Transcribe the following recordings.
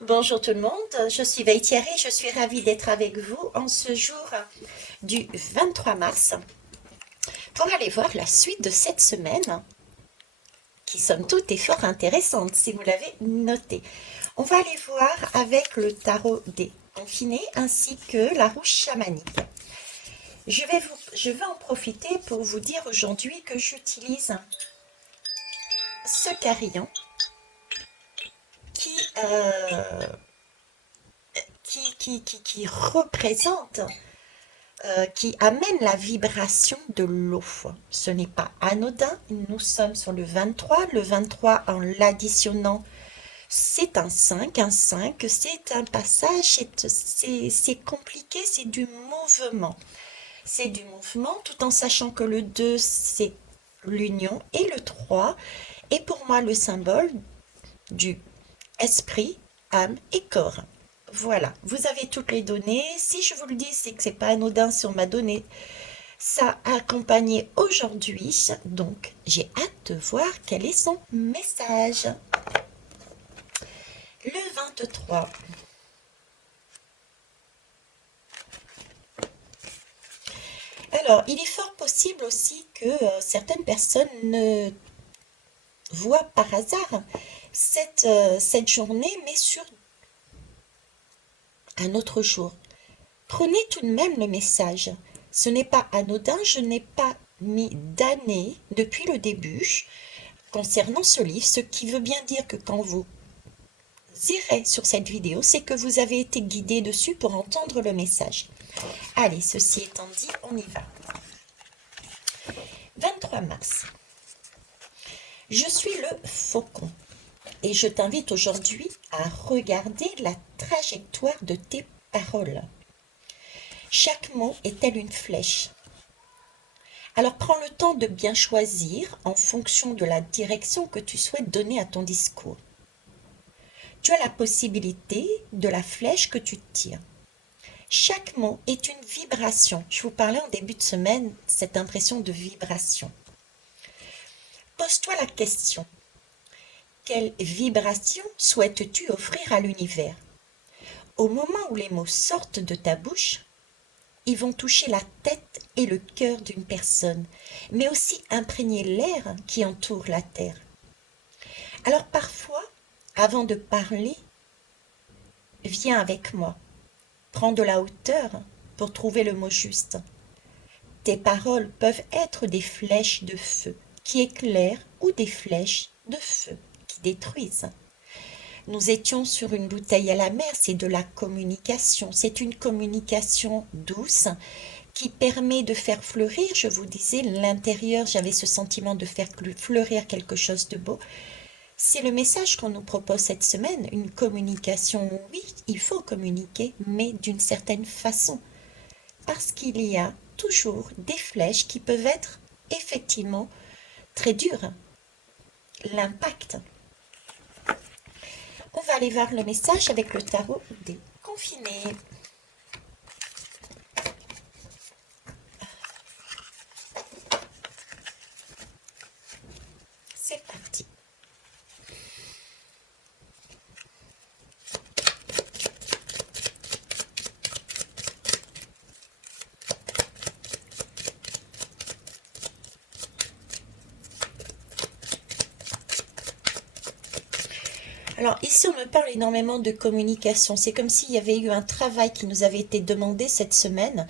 Bonjour tout le monde, je suis Thierry, je suis ravie d'être avec vous en ce jour du 23 mars pour aller voir la suite de cette semaine qui somme toute est fort intéressante si vous l'avez noté. On va aller voir avec le tarot des confinés ainsi que la roue chamanique. Je vais en profiter pour vous dire aujourd'hui que j'utilise ce carillon qui, euh, qui représente qui amène la vibration de l'eau. Ce n'est pas anodin, nous sommes sur le 23. Le 23, en l'additionnant, c'est un 5. Un 5, c'est un passage, c'est compliqué, c'est du mouvement. C'est du mouvement tout en sachant que le 2, c'est l'union et le 3 est pour moi le symbole du esprit, âme et corps. Voilà, vous avez toutes les données. Si je vous le dis, c'est que c'est pas anodin si on m'a donné ça accompagné aujourd'hui. Donc, j'ai hâte de voir quel est son message. Le 23. Alors, il est fort possible aussi que certaines personnes ne voient par hasard cette journée, mais sur un autre jour. Prenez tout de même le message. Ce n'est pas anodin, je n'ai pas mis d'année depuis le début concernant ce livre, ce qui veut bien dire que quand vous irez sur cette vidéo, c'est que vous avez été guidé dessus pour entendre le message. Allez, ceci étant dit, on y va. 23 mars. Je suis le faucon et je t'invite aujourd'hui à regarder la trajectoire de tes paroles. Chaque mot est tel une flèche. Alors prends le temps de bien choisir en fonction de la direction que tu souhaites donner à ton discours. Tu as la possibilité de la flèche que tu tires. Chaque mot est une vibration. Je vous parlais en début de semaine, cette impression de vibration. Pose-toi la question. Quelle vibration souhaites-tu offrir à l'univers? Au moment où les mots sortent de ta bouche, ils vont toucher la tête et le cœur d'une personne, mais aussi imprégner l'air qui entoure la terre. Alors parfois, avant de parler, viens avec moi. Prends de la hauteur pour trouver le mot juste. Tes paroles peuvent être des flèches de feu qui éclairent ou des flèches de feu qui détruisent. Nous étions sur une bouteille à la mer, c'est de la communication. C'est une communication douce qui permet de faire fleurir, je vous disais, l'intérieur, j'avais ce sentiment de faire fleurir quelque chose de beau. C'est le message qu'on nous propose cette semaine, une communication. Oui, il faut communiquer, mais d'une certaine façon. Parce qu'il y a toujours des flèches qui peuvent être effectivement très dures. L'impact. On va aller voir le message avec le tarot des confinés. C'est parti. Alors ici, on me parle énormément de communication. C'est comme s'il y avait eu un travail qui nous avait été demandé cette semaine,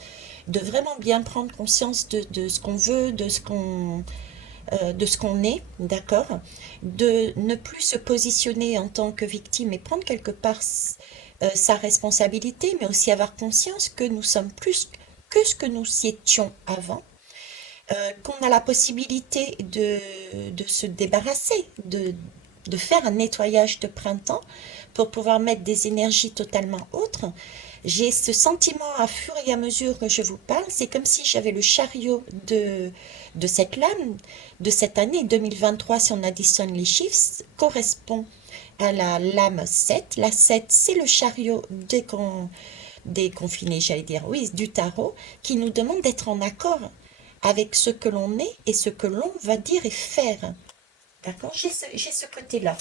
de vraiment bien prendre conscience de ce qu'on veut, de ce qu'on est, d'accord? De ne plus se positionner en tant que victime et prendre quelque part sa responsabilité, mais aussi avoir conscience que nous sommes plus que ce que nous y étions avant, qu'on a la possibilité de se débarrasser, de faire un nettoyage de printemps pour pouvoir mettre des énergies totalement autres. J'ai ce sentiment à fur et à mesure que je vous parle, c'est comme si j'avais le chariot de cette lame, de cette année 2023, si on additionne les chiffres, correspond à la lame 7. La 7, c'est le chariot des confinés, j'allais dire, oui, du tarot, qui nous demande d'être en accord avec ce que l'on est et ce que l'on va dire et faire. D'accord? J'ai ce côté-là.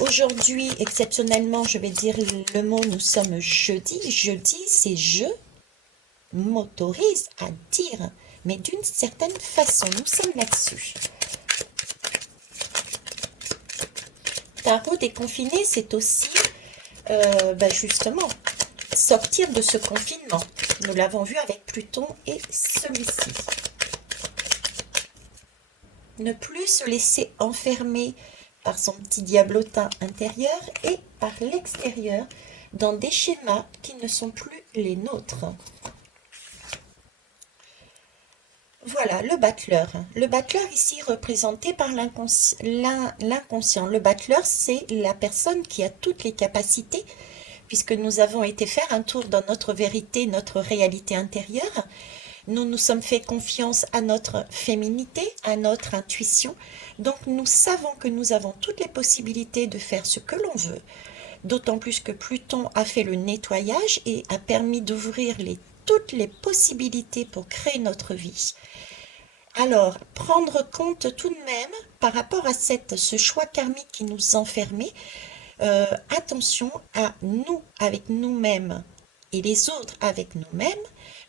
Aujourd'hui, exceptionnellement, je vais dire le mot, nous sommes jeudi. Jeudi, c'est je m'autorise à dire, mais d'une certaine façon, nous sommes là-dessus. Tarot déconfiné, c'est aussi, justement, sortir de ce confinement. Nous l'avons vu avec Pluton et celui-ci. Ne plus se laisser enfermer par son petit diablotin intérieur et par l'extérieur dans des schémas qui ne sont plus les nôtres. Voilà, le battleur. Le battleur ici représenté par l'inconscient. Le battleur, c'est la personne qui a toutes les capacités, puisque nous avons été faire un tour dans notre vérité, notre réalité intérieure. Nous nous sommes fait confiance à notre féminité, à notre intuition. Donc nous savons que nous avons toutes les possibilités de faire ce que l'on veut. D'autant plus que Pluton a fait le nettoyage et a permis d'ouvrir toutes les possibilités pour créer notre vie. Alors, prendre compte tout de même par rapport à ce choix karmique qui nous enfermait, attention à nous avec nous-mêmes et les autres avec nous-mêmes,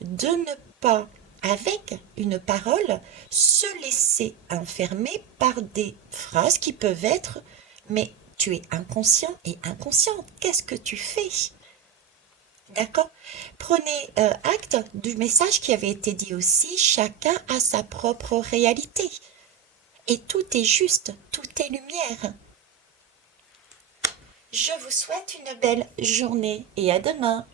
de ne pas, avec une parole, se laisser enfermer par des phrases qui peuvent être «Mais tu es inconscient et inconsciente, qu'est-ce que tu fais?» D'accord? Prenez acte du message qui avait été dit aussi, chacun a sa propre réalité. Et tout est juste, tout est lumière. Je vous souhaite une belle journée et à demain.